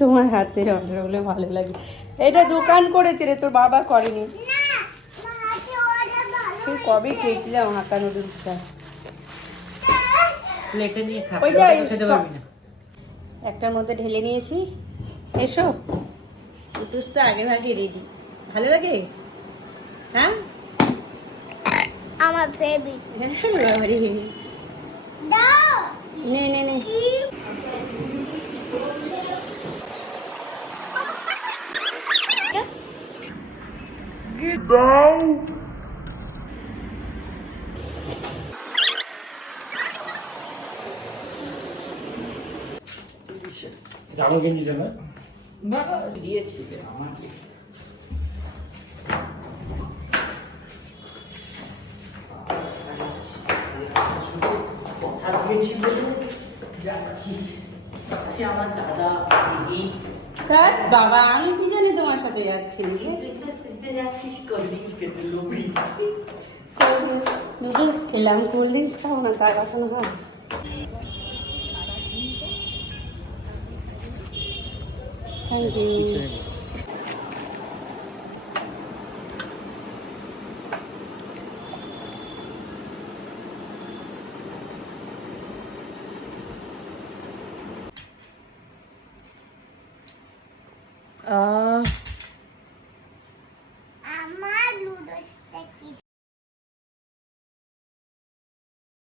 তোমার হাতের অর্ডার হলে ভালো লাগে। এটা দোকান করেছে রে, তোর বাবা করেনি। সেই কবে খেয়েছিলাম হাক্কা নুডলসটা। প্লেটে নিয়ে খা, ওইটা খেতে পারবি না। একটার মধ্যে ঢেলে নিয়েছি। এসো, নুডলসটা আগে ভাগে রেডি। ভালো লাগে? হ্যাঁ, আমার ফেভারিট। বাবারে। দাও নে নে নে। জামা গেঞ্জি না বাবা দিয়েছি আমার কি কথা দিয়েছি বলে যাচ্ছি। আমার দাদা দিদি কার বাবা? আমি কি জানি তোমার সাথে যাচ্ছি। যাচ্ছিস কোল্ড ড্রিঙ্কস খেতে লোভি। নুডলস খেলাম, কোল্ড ড্রিঙ্কস খাবো না, তার কথা না হয়। Thank you.